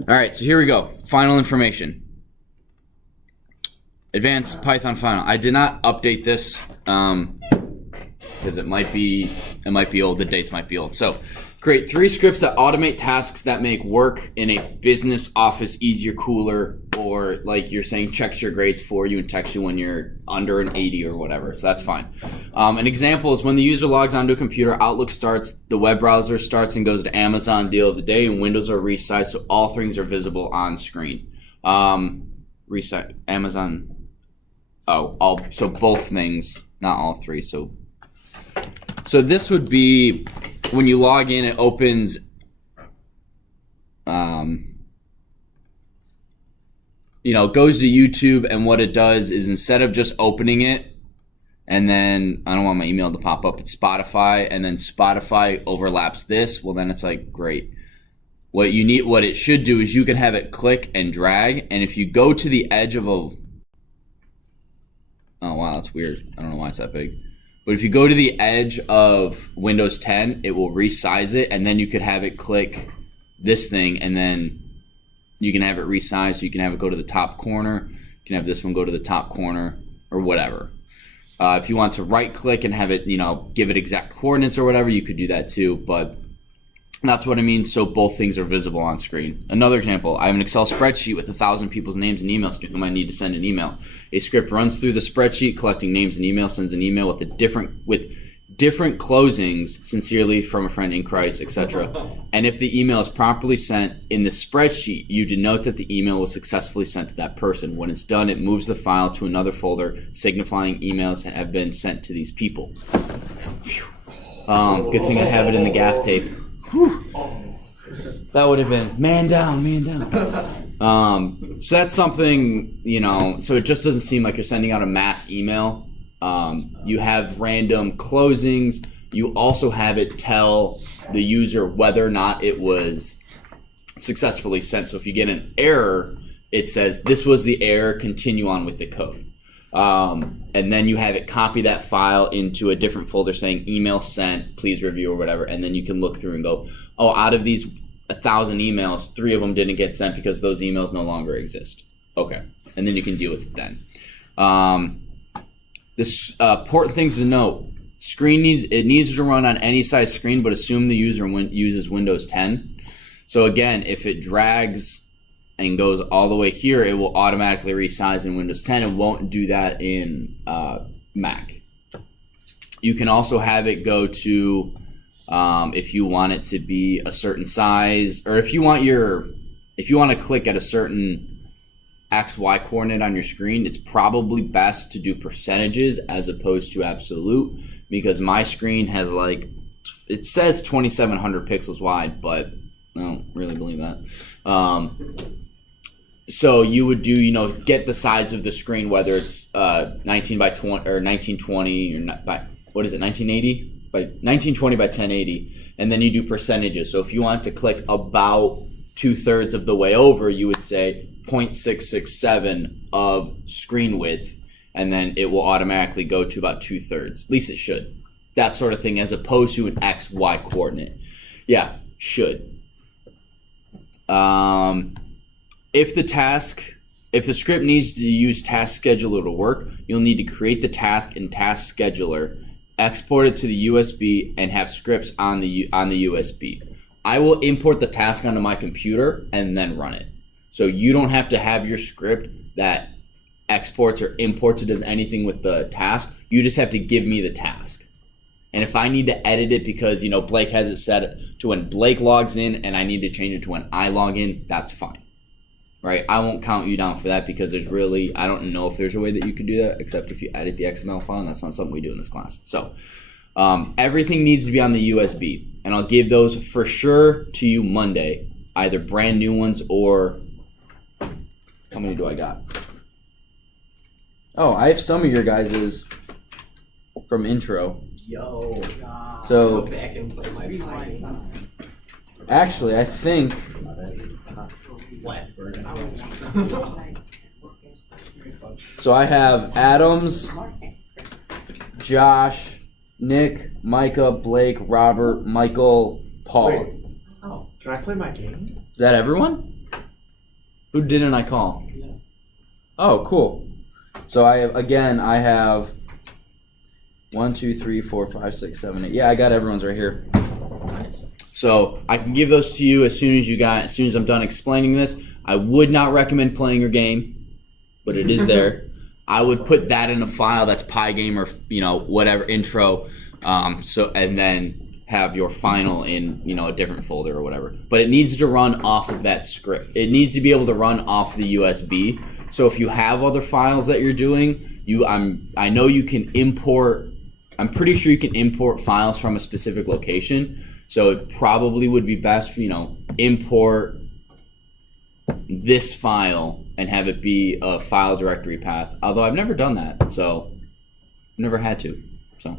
All right, so here we go. Final information. Advanced Python final. I did not update this because it might be old. The dates might be old. So create 3 scripts that automate tasks that make work in a business office easier, cooler, or like you're saying, checks your grades for you and texts you when you're under an 80 or whatever. So that's fine. An example is when the user logs onto a computer, Outlook starts, the web browser starts and goes to Amazon deal of the day, and windows are resized so all things are visible on screen. Resize Amazon. So both things, not all 3. So this would be when you log in, it opens goes to YouTube, and what it does is instead of just opening it and then I don't want my email to pop up, it's Spotify, and then Spotify overlaps this, well then it's like great. What it should do is you can have it click and drag, and if you go to the edge of a oh wow, that's weird. I don't know why it's that big. But if you go to the edge of Windows 10, it will resize it, and then you could have it click this thing, and then you can have it resized, so you can have it go to the top corner. You can have this one go to the top corner, or whatever. If you want to right-click and have it, give it exact coordinates or whatever, you could do that too, but that's what I mean, so both things are visible on screen. Another example, I have an Excel spreadsheet with 1,000 people's names and emails to whom I need to send an email. A script runs through the spreadsheet, collecting names and emails, sends an email with different closings, sincerely from a friend in Christ, etc. And if the email is properly sent in the spreadsheet, you denote that the email was successfully sent to that person. When it's done, it moves the file to another folder, signifying emails have been sent to these people. Good thing I have it in the gaff tape. Whew. That would have been man down. So that's something, so it just doesn't seem like you're sending out a mass email. You have random closings. You also have it tell the user whether or not it was successfully sent. So if you get an error, it says this was the error, continue on with the code. And then you have it copy that file into a different folder saying email sent, please review or whatever. And then you can look through and go, oh, out of these 1,000 emails, 3 of them didn't get sent because those emails no longer exist. Okay. And then you can deal with it then. This important things to note. Screen needs to run on any size screen, but assume the user uses Windows 10. So again, if it drags and goes all the way here, it will automatically resize in Windows 10. It won't do that in Mac. You can also have it go to if you want it to be a certain size, or if you want to click at a certain XY coordinate on your screen, it's probably best to do percentages as opposed to absolute, because my screen has it says 2,700 pixels wide, but I don't really believe that. So you would do, get the size of the screen, whether it's 19 by 20 or 1920 or not by, what is it, 1980 by 1920 by 1080, and then you do percentages. So if you want to click about 2/3 of the way over, you would say 0.667 of screen width, and then it will automatically go to about 2/3. At least it should. That sort of thing, as opposed to an XY coordinate. Yeah, should. If the script needs to use Task Scheduler to work, you'll need to create the task in Task Scheduler, export it to the USB, and have scripts on the USB. I will import the task onto my computer and then run it. So you don't have to have your script that exports or imports or does anything with the task. You just have to give me the task. And if I need to edit it because, Blake has it set to when Blake logs in and I need to change it to when I log in, that's fine. Right? I won't count you down for that because I don't know if there's a way that you could do that except if you edit the XML file, and that's not something we do in this class. So everything needs to be on the USB, and I'll give those for sure to you Monday, either brand new ones or how many do I got? Oh, I have some of your guys's from intro. Yo. So Go back and play my Python. Actually, I think Flat version. so. I have Adams, Josh, Nick, Micah, Blake, Robert, Michael, Paul. Wait. Oh, can I play my game? Is that everyone? Who didn't I call? Oh, cool. So I have 1, 2, 3, 4, 5, 6, 7, 8. Yeah, I got everyone's right here. So I can give those to you as soon as I'm done explaining this. I would not recommend playing your game, but it is there. I would put that in a file that's Pygame or whatever intro. And then have your final in a different folder or whatever. But it needs to run off of that script. It needs to be able to run off the USB. So if you have other files that you're doing, I know you can import. I'm pretty sure you can import files from a specific location. So it probably would be best import this file and have it be a file directory path. Although I've never done that, so I've never had to. So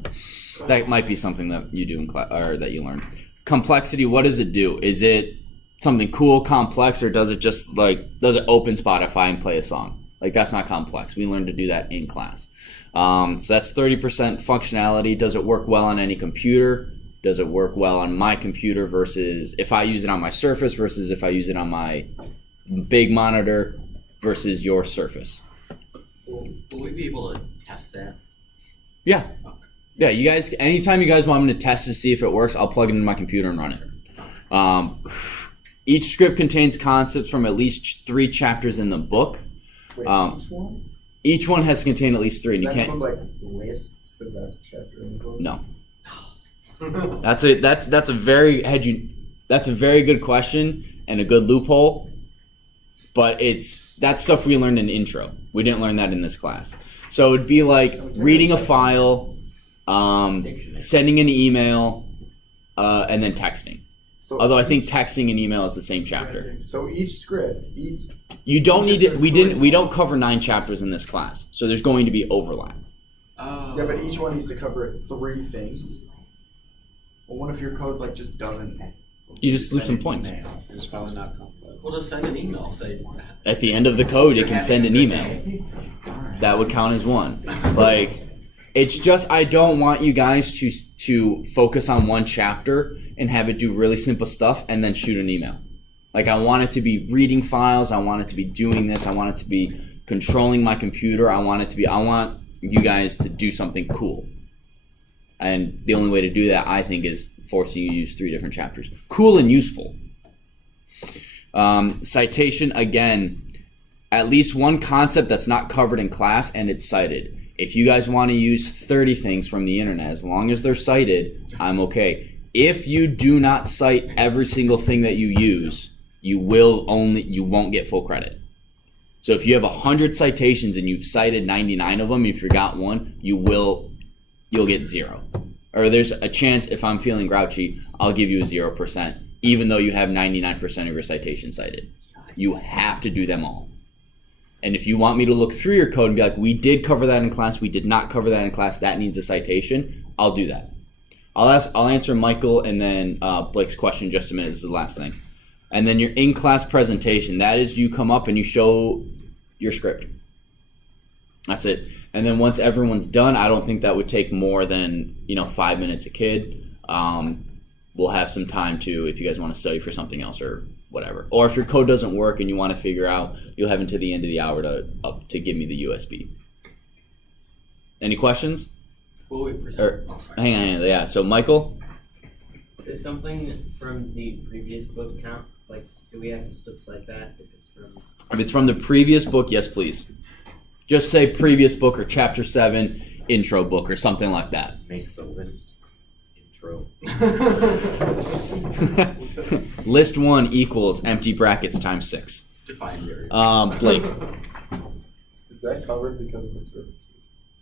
that might be something that you do in class or that you learn. Complexity, what does it do? Is it something cool, complex, or does it just does it open Spotify and play a song? That's not complex. We learned to do that in class. So that's 30% functionality. Does it work well on any computer? Does it work well on my computer versus if I use it on my Surface versus if I use it on my big monitor versus your Surface? Will we be able to test that? Yeah. Yeah, you guys, anytime you guys want me to test to see if it works, I'll plug it into my computer and run it. Each script contains concepts from at least 3 chapters in the book. Wait, each one? Each one has to contain at least 3. And Does you that can't. look like lists because that's a chapter in the book? No. That's a very good question and a good loophole. But that's stuff we learned in intro. We didn't learn that in this class. So it'd be like reading a file, sending an email, and then texting. So Although I think texting and email is the same chapter. So each script, You don't need it. We don't cover 9 chapters in this class, so there's going to be overlap. yeah, but each one needs to cover 3 things. Well, what if your code just doesn't? You just lose some points. It's probably not complex. We'll just send an email. Say At the end of the code, it can send an email. That would count as 1. It's just I don't want you guys to focus on one chapter and have it do really simple stuff and then shoot an email. I want it to be reading files. I want it to be doing this. I want it to be controlling my computer. I want you guys to do something cool. And the only way to do that, I think, is forcing you to use 3 different chapters. Cool and useful. Citation, again, at least one concept that's not covered in class and it's cited. If you guys want to use 30 things from the internet, as long as they're cited, I'm okay. If you do not cite every single thing that you use, you won't get full credit. So if you have 100 citations and you've cited 99 of them, if you forgot one, you'll get 0. Or there's a chance if I'm feeling grouchy, I'll give you a 0%, even though you have 99% of your citations cited. You have to do them all. And if you want me to look through your code and be like, we did cover that in class, we did not cover that in class, that needs a citation, I'll do that. I'll answer Michael and then Blake's question in just a minute. This is the last thing. And then your in-class presentation. That is you come up and you show your script. That's it. And then once everyone's done, I don't think that would take more than 5 minutes a kid. We'll have some time to, if you guys want to study for something else or whatever. Or if your code doesn't work and you want to figure out, you'll have until the end of the hour to give me the USB. Any questions? will we present? Hang on, yeah. So Michael? Is something from the previous book count? Do we have to still cite that If it's from the previous book, yes, please. Just say previous book or chapter 7 intro book or something like that. Makes the list intro. List 1 equals empty brackets times 6. Define variable. Blake. Is that covered because of the services?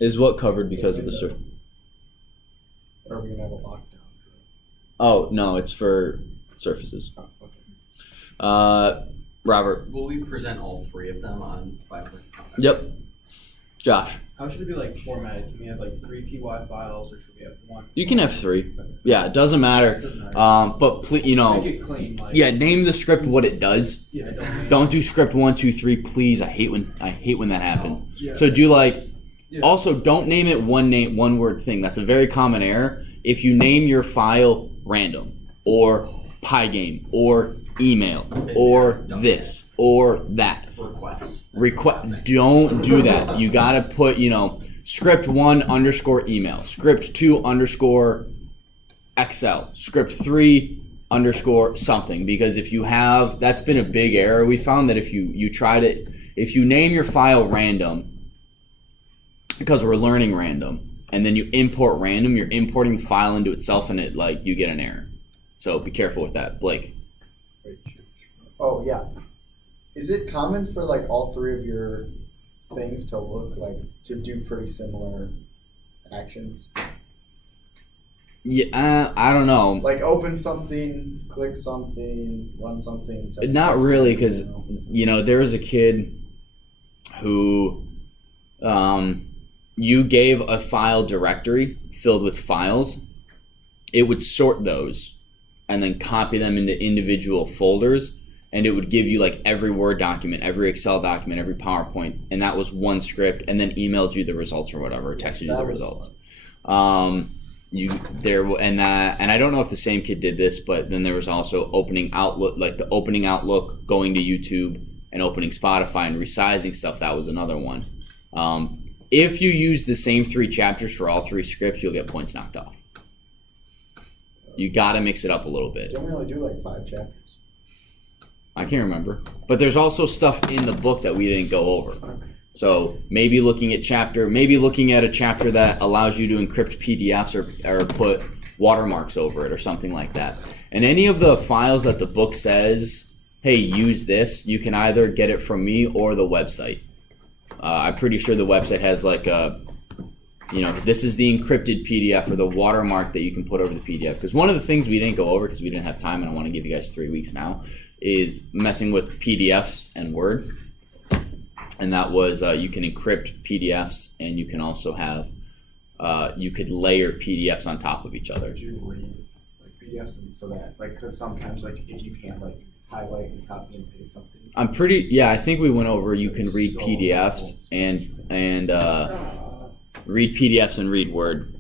Is what covered because of the surf? Or are we gonna have a lockdown? Oh, no, it's for surfaces. Oh, okay. Robert. Will we present all 3 of them on Fiverr? Yep. Josh. How should it be formatted? Can we have 3 PY files, or should we have 1? You can have 3. Yeah, it doesn't matter. But please, Make it clean. yeah, name the script what it does. Yeah, Don't do script 1, 2, 3, please. I hate when that happens. Yeah. So do Yeah. Also don't name it one word thing. That's a very common error. If you name your file random or Pygame or email or this or that, requests. Don't do that. You gotta put, script 1 underscore email, script 2 underscore Excel, script 3 underscore something, because if you have, that's been a big error. We found that if you name your file random, because we're learning random, and then you import random, you're importing the file into itself, and you get an error. So be careful with that. Blake. Oh yeah. Is it common for like all three of your things to look like to do pretty similar actions? Yeah, I don't know. Like open something, click something, run something. Not really, because there was a kid who you gave a file directory filled with files. It would sort those and then copy them into individual folders, and it would give you like every Word document, every Excel document, every PowerPoint, and that was one script, and then emailed you the results or whatever, or texted you the results. And I don't know if the same kid did this, but then there was also opening Outlook, like the opening Outlook, going to YouTube, and opening Spotify and resizing stuff. That was another one. If you use the same 3 chapters for all 3 scripts, you'll get points knocked off. You got to mix it up a little bit. Don't we only do like 5 chapters? I can't remember, but there's also stuff in the book that we didn't go over. Okay. So maybe looking at a chapter that allows you to encrypt PDFs or put watermarks over it or something like that. And any of the files that the book says, hey, use this, you can either get it from me or the website. I'm pretty sure the website has like this is the encrypted PDF or the watermark that you can put over the PDF. Because one of the things we didn't go over because we didn't have time, and I want to give you guys 3 weeks now, is messing with PDFs and Word. And that was you can encrypt PDFs, and you can also have you could layer PDFs on top of each other. Could you read like PDFs so that because sometimes if you can't highlight and copy and paste something. I think we went over you can read PDFs and read PDFs and read Word.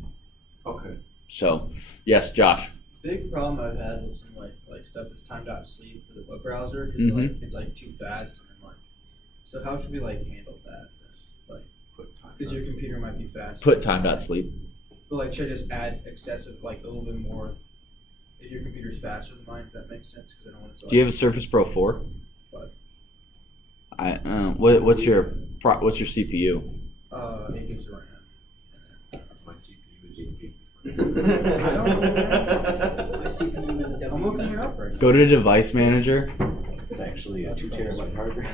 Okay. So yes, Josh. Big problem I've had with some like stuff is time.sleep for the web browser because Mhm. it's too fast, and I'm so how should we handle that? Because your computer might be fast. Put time.sleep. But should I just add excessive a little bit more if your computer's faster than mine? If that makes sense, because I don't want it to. Do you have a Surface Pro 4? What? What's your CPU? 8 gigs of RAM. My CPU is 8 gigs. I don't know. My CPU is I'm looking it up right now. Go to Device Manager. It's actually a 2 terabyte hard drive.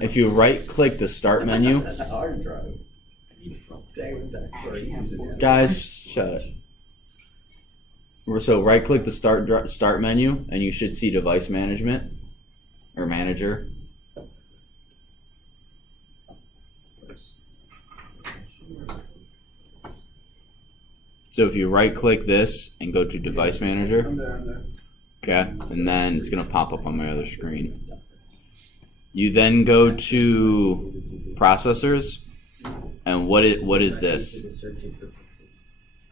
If you right-click the Start menu, Hard drive. guys, shut. So right-click the Start menu, and you should see Device Management or Manager. So if you right-click this and go to Device Manager, I'm there. okay, and then it's gonna pop up on my other screen. You then go to Processors, and what is this?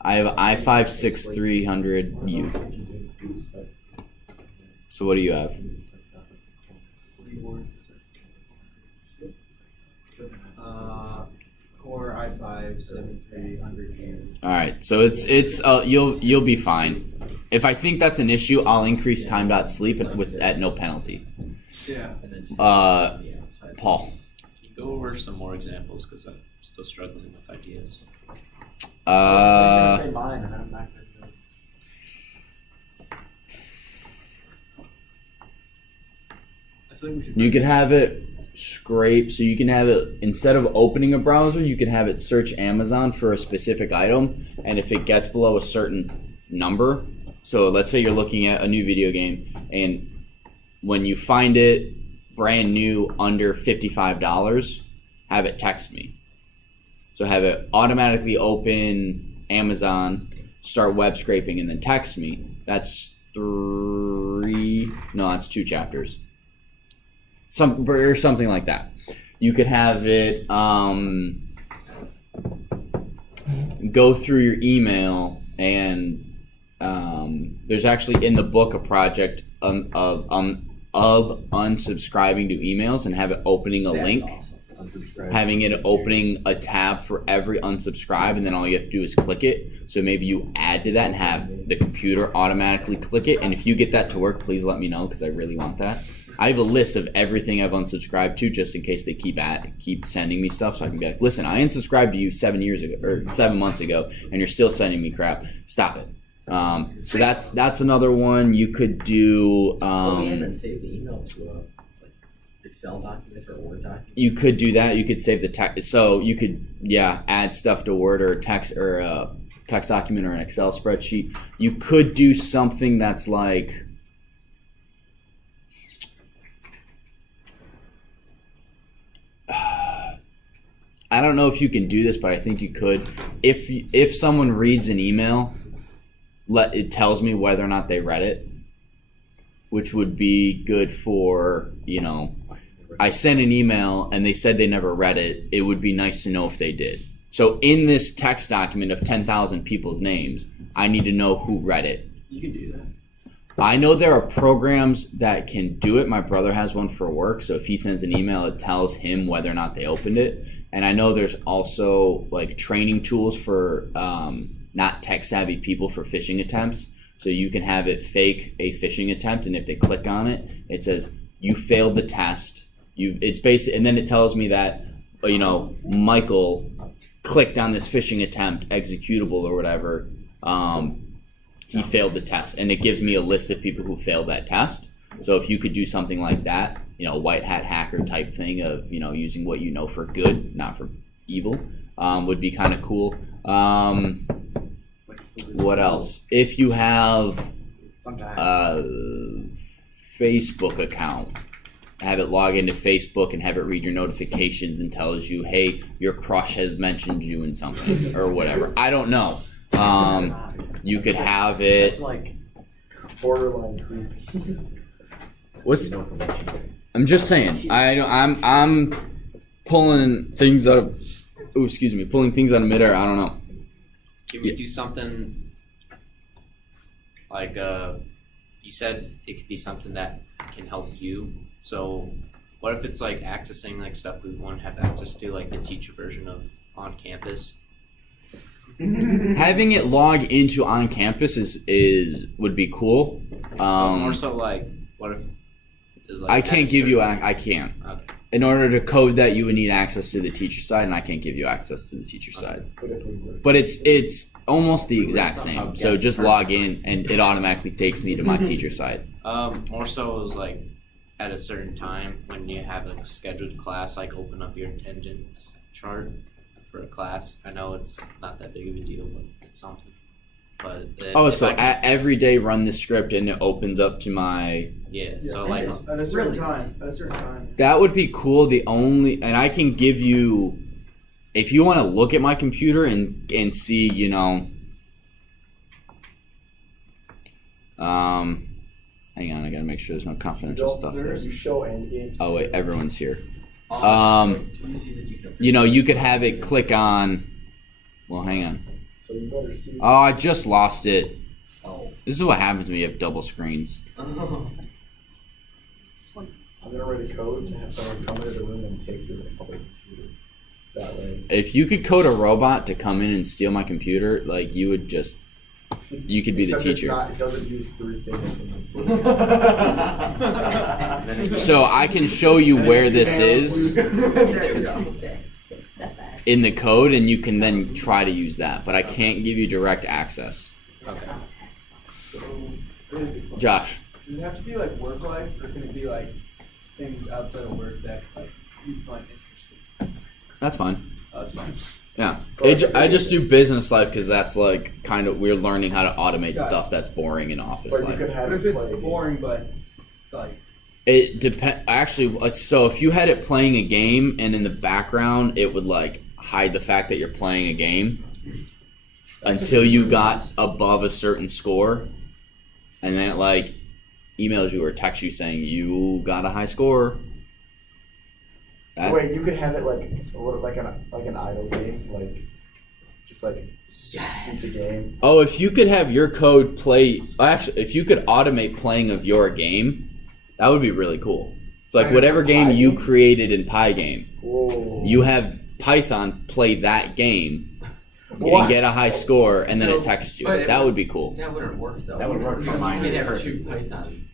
I have i5-6300U. So what do you have? Core i5-7300U. All right, so it's you'll be fine. If I think that's an issue, I'll increase time.sleep at no penalty. Yeah. Paul. Can you go over some more examples because I'm still struggling with ideas. I was gonna say mine, and I'm not gonna do it. I feel like we should. You could have it scrape, so you can have it, instead of opening a browser, you can have it search Amazon for a specific item, and if it gets below a certain number, so let's say you're looking at a new video game, and when you find it brand new under $55, have it text me. So have it automatically open Amazon, start web scraping, and then text me. That's 2 chapters. Something like that. You could have it go through your email, and there's actually in the book a project of of unsubscribing to emails and have it opening a That's link. awesome. Unsubscribe. Having it opening a tab for every unsubscribe, and then all you have to do is click it. So maybe you add to that and have the computer automatically click it. And if you get that to work, please let me know because I really want that. I have a list of everything I've unsubscribed to just in case they keep sending me stuff, so I can be like, listen, I unsubscribed to you 7 years ago or 7 months ago, and you're still sending me crap. Stop it. So that's another one you could do. Oh, yeah, then save the email to a like Excel document or a Word document. You could do that. You could save the text. So you could, add stuff to Word or text or a text document or an Excel spreadsheet. You could do something that's like, I don't know if you can do this, but I think you could. If someone reads an email, it tells me whether or not they read it, which would be good for, I sent an email and they said they never read it. It would be nice to know if they did. So in this text document of 10,000 people's names, I need to know who read it. You can do that. I know there are programs that can do it. My brother has one for work. So if he sends an email, it tells him whether or not they opened it. And I know there's also like training tools for not tech savvy people for phishing attempts. So you can have it fake a phishing attempt, and if they click on it, it says you failed the test. It's basic, and then it tells me that Michael clicked on this phishing attempt executable or whatever. He failed the test, and it gives me a list of people who failed that test. So if you could do something like that, white hat hacker type thing of using what you know for good, not for evil, would be kind of cool. What else? If you have a Facebook account, have it log into Facebook and have it read your notifications and tells you, hey, your crush has mentioned you in something or whatever. I don't know. You could have it. That's like Borderline creepy. I'm just saying. I'm pulling things out of. Pulling things out of midair. I don't know. Can we do something like you said it could be something that can help you? So what if it's like accessing like stuff we want to have access to, like the teacher version of on campus? Having it log into on campus would be cool. More so like what if is like I can't give you. I can't. Okay. In order to code that, you would need access to the teacher side, and I can't give you access to the teacher side. But it's almost the exact same. So just log in, and it automatically takes me to my teacher side. More so it was like at a certain time when you have a scheduled class, like open up your attendance chart for a class. I know it's not that big of a deal, but it's something. But every day run the script and it opens up to my. Yeah. So like at a certain time. That would be cool. And I can give you, if you want to look at my computer and see, hang on, I gotta make sure there's no confidential stuff there. You show end games. Oh wait, everyone's here. Do you see You could have it click on. Well, hang on. So you better see. Oh, I just lost it. Oh. This is what happens when you have double screens. I'm gonna write a code to have someone come into the room and take the public computer. That way. If you could code a robot to come in and steal my computer, like you could be the Except teacher. it doesn't use 3 things. So I can show you where this is in the code, and you can then try to use that. But I can't give you direct access. okay. Josh. Does it have to be like work life, or can it be like things outside of work that like you find interesting? That's fine. Oh, that's fine. Yeah. So I just do business life because that's like kind of, we're learning how to automate Got it. stuff that's boring in office But you life. could have What if it it's play. boring but like It depends. Actually, so if you had it playing a game and in the background it would like hide the fact that you're playing a game until you got above a certain score, and then it like emails you or texts you saying you got a high score. So wait, you could have it like an idle game, like just like keep the game. Oh, if you could have your code play, actually, if you could automate playing of your game, That would be really cool. It's like Right, whatever game you Pygame? created in Pygame, Whoa. you have Python play that game What? and get a high score, and then No, it texts you. but it That would- would be cool. That wouldn't work though. That would work for because mine. you can't have two Python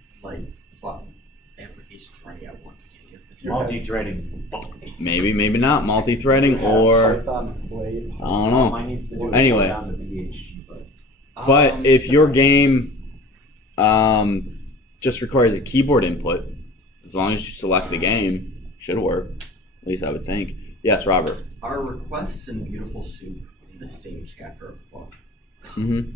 applications running at once, can you? Multi-threading. Maybe not multi-threading, or Python play. I don't know. Mine needs to do Anyway. down to PHP, but But if your game just requires a keyboard input, as long as you select the game, should work. At least I would think. Yes, Robert. Are requests in Beautiful Soup in the same chapter of the book? Mm-hmm.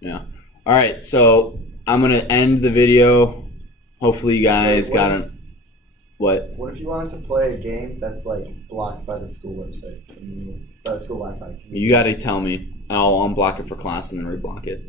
Yeah. All right. So I'm gonna end the video. Hopefully you guys Wait, what got an what? What if you wanted to play a game that's like blocked by the school website? By the school Wi-Fi? You got to tell me. I'll unblock it for class and then reblock it.